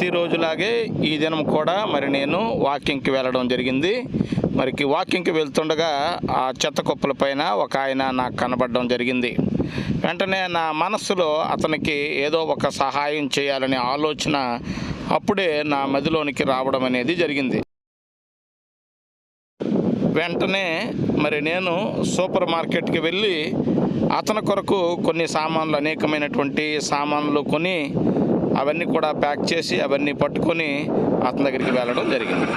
ప్రతిరోజులాగే ఈ దినం కూడా మరి నేను వాకింగ్కి వెళ్ళడం జరిగింది. మరికి వాకింగ్కి వెళ్తుండగా ఆ చెత్త కుప్పల పైన ఒక ఆయన నాకు కనబడడం జరిగింది. వెంటనే నా మనస్సులో అతనికి ఏదో ఒక సహాయం చేయాలనే ఆలోచన అప్పుడే నా మదిలోనికి రావడం అనేది జరిగింది. వెంటనే మరి నేను సూపర్ మార్కెట్కి వెళ్ళి అతని కొరకు కొన్ని సామాన్లు, అనేకమైనటువంటి సామాన్లు కొని అవన్నీ కూడా ప్యాక్ చేసి అవన్నీ పట్టుకొని అతని దగ్గరికి వెళ్ళడం జరిగింది.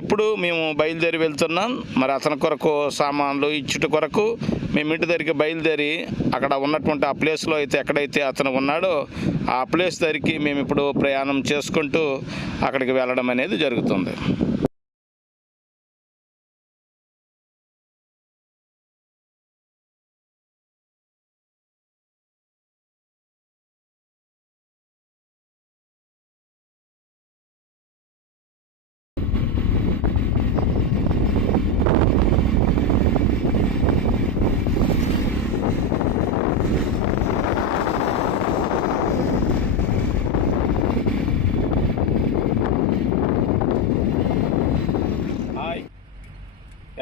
ఇప్పుడు మేము బయలుదేరి వెళ్తున్నాం. మరి అతని కొరకు సామాన్లు ఇచ్చుట కొరకు మేము ఇంటి దగ్గరికి బయలుదేరి అక్కడ ఉన్నటువంటి ఆ ప్లేస్లో అయితే ఎక్కడైతే అతను ఉన్నాడో ఆ ప్లేస్ దగ్గరికి మేము ఇప్పుడు ప్రయాణం చేసుకుంటూ అక్కడికి వెళ్ళడం అనేది జరుగుతుంది.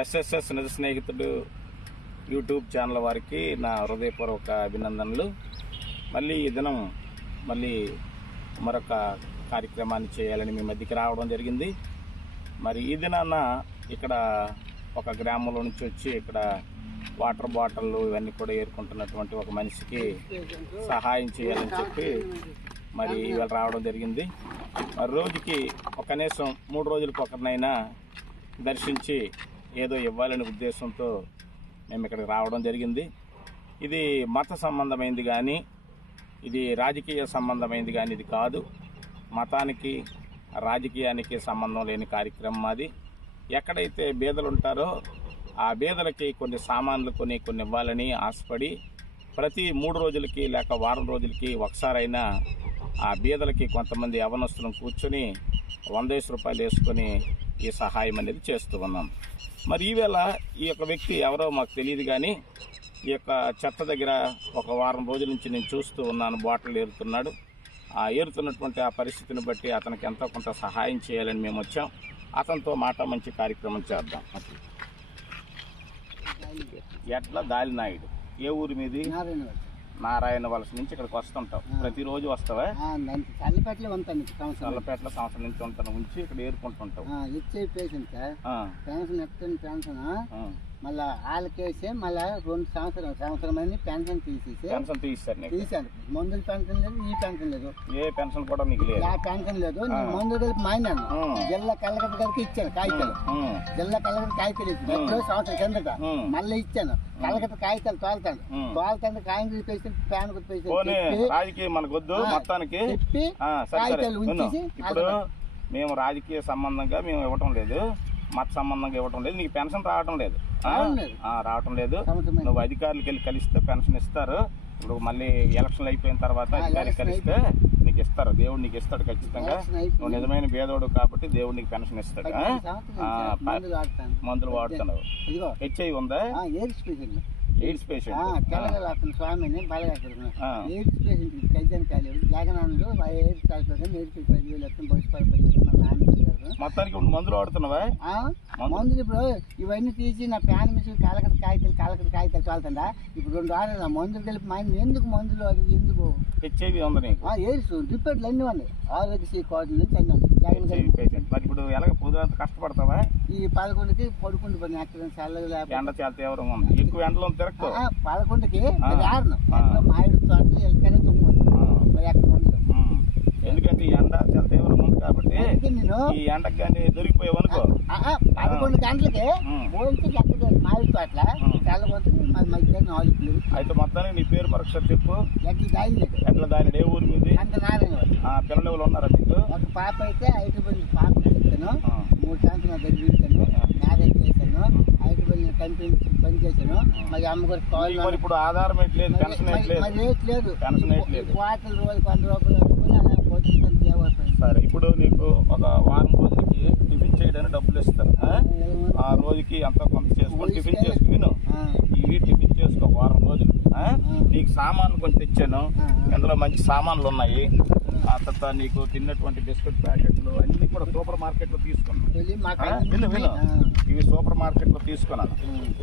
ఎస్ఎస్ఎస్ నిజ స్నేహితుడు యూట్యూబ్ ఛానల్ వారికి నా హృదయపూర్వక అభినందనలు. మళ్ళీ ఈ దినం మరొక కార్యక్రమాన్ని చేయాలని మీ మధ్యకి రావడం జరిగింది. మరి ఈ దినాన ఇక్కడ ఒక గ్రామంలో నుంచి వచ్చి ఇక్కడ వాటర్ బాటిళ్ళు ఇవన్నీ కూడా ఏరుకుంటున్నటువంటి ఒక మనిషికి సహాయం చేయాలని చెప్పి మరి ఇవాళ రావడం జరిగింది. మరి రోజుకి కనీసం 3 రోజులకు ఒకరినైనా దర్శించి ఏదో ఇవ్వాలనే ఉద్దేశంతో మేము ఇక్కడికి రావడం జరిగింది. ఇది మత సంబంధమైంది కానీ, ఇది రాజకీయ సంబంధమైంది కానీ ఇది కాదు. మతానికి రాజకీయానికి సంబంధం లేని కార్యక్రమం అది. ఎక్కడైతే బీదలు ఉంటారో ఆ బీదలకి కొన్ని సామాన్లు కొన్ని ఇవ్వాలని ఆశపడి ప్రతి 3 రోజులకి లేక వారం రోజులకి ఒకసారైనా ఆ బీదలకి కొంతమంది యవనస్తులను కూర్చొని 100 రూపాయలు వేసుకొని ఈ సహాయం అనేది చేస్తూ ఉన్నాం. మరి ఈవేళ ఈ యొక్క వ్యక్తి ఎవరో మాకు తెలియదు కానీ ఈ యొక్క చెత్త దగ్గర ఒక వారం రోజుల నుంచి నేను చూస్తూ ఉన్నాను. బాటిల్ ఏరుతున్నాడు. ఆ ఏరుతున్నటువంటి ఆ పరిస్థితిని బట్టి అతనికి ఎంతో కొంత సహాయం చేయాలని మేము వచ్చాం. అతనితో మంచి కార్యక్రమం చేద్దాం. ఎట్లా దాలినాయుడు, ఏ ఊరి మీది? నారాయణ వలస నుంచి ఇక్కడికి వస్తుంటావు. ప్రతిరోజు వస్తావా? చల్లపేటలో సంవత్సరం నుంచి ఉంటాను ఉంచి ఇక్కడ ఏరుకుంటుంటావు. పెన్షన్ మళ్ళీ వాళ్ళకేసి మళ్ళీ 2 సంవత్సరం అని పెన్షన్ తీసాను. మందుల పెన్షన్ లేదు, ఈ పెన్షన్ లేదు, ఏ పెన్షన్ కూడా నీకు లేదు. ఆ పెన్షన్ లేదు. మందు కలిపి మాయినాను. జిల్లా కలెక్టర్ గారికి ఇచ్చాను కాగితాలు. జిల్లా కలెక్టర్ కాగితాలు ఇచ్చాను. ఎప్పుడో సంవత్సరం కిందట మళ్ళీ ఇచ్చాను. కలెక్టర్ కాగితాలు తోలుతాను కాగితాలు పేసి ప్యాన్ రాజకీయం మనకు వద్దు మొత్తానికి చెప్పి కాగితాలు ఉంచేసి. ఇప్పుడు మేము రాజకీయ సంబంధంగా మేము ఇవ్వటం లేదు, మత సంబంధంగా ఇవ్వటం లేదు. నీకు పెన్షన్ రావటం లేదు. నువ్వు అధికారులకు వెళ్ళి కలిస్తే పెన్షన్ ఇస్తారు. ఇప్పుడు మళ్ళీ ఎలక్షన్లు అయిపోయిన తర్వాత అధికారికి కలిస్తే నీకు ఇస్తారు. దేవుడు నీకు ఇస్తాడు ఖచ్చితంగా. నువ్వు నిజమైన భేదోడు కాబట్టి దేవుడు నీకు పెన్షన్ ఇస్తాడు. మందులు వాడుతున్నావు. హెచ్ఐవి ఉందా? ఎయిడ్స్ పేషెంట్ స్వామిని బాగా ఎయిడ్స్ పేషెంట్ ఖైజాన్ కాలేదు. జగనాన్నలు ఎయిడ్స్ హాస్పిటల్ 10,000 మొత్తానికి మందులు వాడుతున్నావా? మందులు ఇప్పుడు ఇవన్నీ తీసి నా ప్యాన్ మిషన్ కలకడ కాగితాలు చాలుతుందా? ఇప్పుడు 2 వారాలు మందులు కలిపి మైండ్ ఎందుకు మందులు అది ఎందుకు? హెచ్ఐవి ఉంది. ఎయిడ్స్ రిపోర్ట్లు అన్నీ ఉన్నాయి. ఆరోగ్యశ్రీ కార్డు నుంచి అన్నీ మరి ఇప్పుడు ఎలాగ పొద్దునంత కష్టపడతావా? ఈ 11కి పడుకుంటూ పోయిన యాక్సిడెంట్ ఎండ చాలా తీవ్రంగా ఉంది. ఎక్కువ ఎండలో తిరగదు. 11కి మామిడి తోటలు ఎక్కడ ఎందుకంటే ఈ ఎండ చాలా తీవ్రంగా ఉంది కాబట్టి ఈ ఎండకు కానీ దొరికిపోయావు అనుకో 11 గంటలకి మామిడి తోటల తెల్లబోతుంది. అయితే మొత్తానికి నీ పేరు మరొకసారి చెప్పు. ఎట్లా దాని ఏ ఊరు మీది? అంత నారాయణ. పిల్లలు ఎవరు ఉన్నారా మీకు? ఒక పాప అయితే 5 పాప ఇస్తాను. 3 సంవత్సరాలు దగ్గర ఇస్తాను. మ్యారేజ్ చేశాను. 5 కంపెనీ పని చేశాను. మరి అమ్మగారు కాల్. ఇప్పుడు ఆధారం లేదు, పెన్షన్ లేదు. లేదు పెన్షన్ లేదు. వాటర్ రోజుకి 100 రూపాయలు బతుకుతాను దేవత. సరే, ఇప్పుడు నీకు ఒక వారం రోజులకి టిఫిన్ చేయడానికి డబ్బులు ఇస్తారు. ఆ రోజుకి ఎంతో కొంత చేసుకొని టిఫిన్ చేసుకుని ఇవి టిఫిన్ చేసుకో వారం రోజులు. నీకు సామాన్లు కొంచెం తెచ్చాను, ఇందులో మంచి సామాన్లు ఉన్నాయి. ఆ తర్వాత నీకు తిన్నటువంటి బిస్కెట్ ప్యాకెట్లు అన్ని కూడా సూపర్ మార్కెట్లో తీసుకున్నాను. విను, ఇవి సూపర్ మార్కెట్లో తీసుకున్నాను.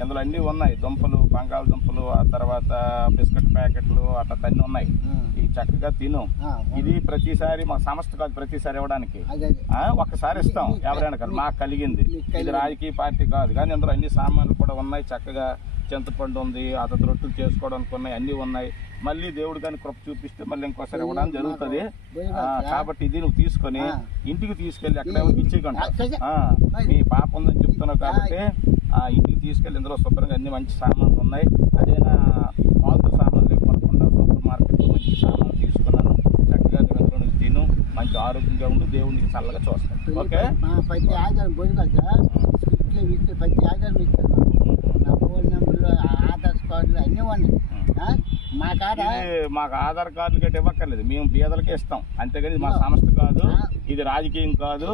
ఇందులో అన్ని ఉన్నాయి, దుంపలు, బంగాళదుంపలు, ఆ తర్వాత బిస్కెట్ ప్యాకెట్లు అట్లా అన్ని ఉన్నాయి. ఇవి చక్కగా తిను. ఇది ప్రతిసారి మా సంస్థ కాదు, ప్రతిసారి ఇవ్వడానికి ఒక్కసారి ఇస్తాం ఎవరైనా కానీ. మాకు కలిగింది, ఇది రాజకీయ పార్టీ కాదు, కానీ ఇందులో అన్ని సామాన్లు కూడా ఉన్నాయి. చక్కగా చింతపండు ఉంది, ఆ తర్వాత రొట్టెలు చేసుకోవడానికి ఉన్నాయి, అన్నీ ఉన్నాయి. మళ్ళీ దేవుడు కానీ కృప చూపిస్తే మళ్ళీ ఇంకోసారి ఇవ్వడానికి జరుగుతుంది. కాబట్టి ఇది నువ్వు తీసుకొని ఇంటికి తీసుకెళ్ళి ఎక్కడ ఎవరికి ఇచ్చేయకుండా, నీ పాప ఉందని చెప్తున్నావు కాబట్టి ఇంటికి తీసుకెళ్ళి ఇందులో శుభ్రంగా అన్ని మంచి సామాన్లు ఉన్నాయి. అదేనా పాలతో సామాన్లు కొనకుండా సూపర్ మార్కెట్లో మంచి సామాన్లు తీసుకున్నాను. చక్కగా నువ్వు ఇందులో నువ్వు తిను, మంచి ఆరోగ్యంగా ఉండి దేవుడికి చల్లగా చూస్తాను. ఓకే, ప్రతి ఆధారం ప్రతి ఆధారం ఇస్తాను. నా ఫోన్ నెంబర్లు, ఆధార్ కార్డులు అన్నీ ఉన్నాయి మా కాడ. మాకు ఆధార్ కార్డులు గట్టి ఇవ్వక్కర్లేదు, మేము బీదలకే ఇస్తాం అంతేగాని మా సంస్థ కాదు, ఇది రాజకీయం కాదు,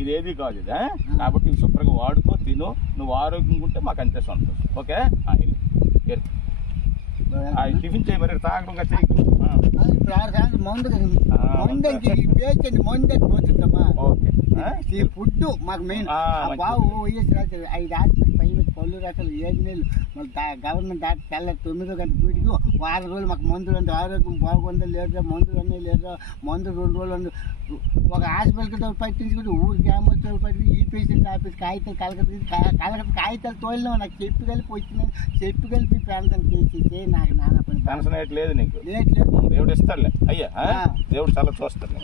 ఇది ఏది కాదు ఇది. కాబట్టి ఇది శుభ్రంగా వాడుకో, తిను, నువ్వు ఆరోగ్యంగా ఉంటే మాకు అంతే సంతోషం. ఓకే, టిఫిన్ చేయి, మరి తాగడం చేయకు. మందు పేచండి, మందు పోతుందమ్మా. ఫుడ్ మాకు మెయిన్. బాబు వైఎస్ 5 హాస్పిటల్ పై పళ్ళు రాశారు, 7 నెలలు. మళ్ళీ గవర్నమెంట్ డాక్టర్ తెల్ల 9 గంటల డ్యూటీకి వారం రోజులు మాకు మందులు అంతా ఆరోగ్యం బాగుందా లేదా, మందులు అన్నీ లేదా, మందులు 2 రోజులు ఒక హాస్పిటల్కి పట్టించుకుంటే ఊరు గ్రామ పట్టి ఈ పేషెంట్ ఆఫీస్ కాగితాలు కలకత్తా కాగితాలు తోలినా నాకు చెప్పి కలిపి వచ్చిన చెప్పి కలిపి పెన్షన్ చేసేసి నాకు నాన్న పని పెన్షన్ లేదు నీకు. లేదు దేవుడు ఇస్తాడులే అయ్యా, దేవుడు చాలా చూస్తాడు.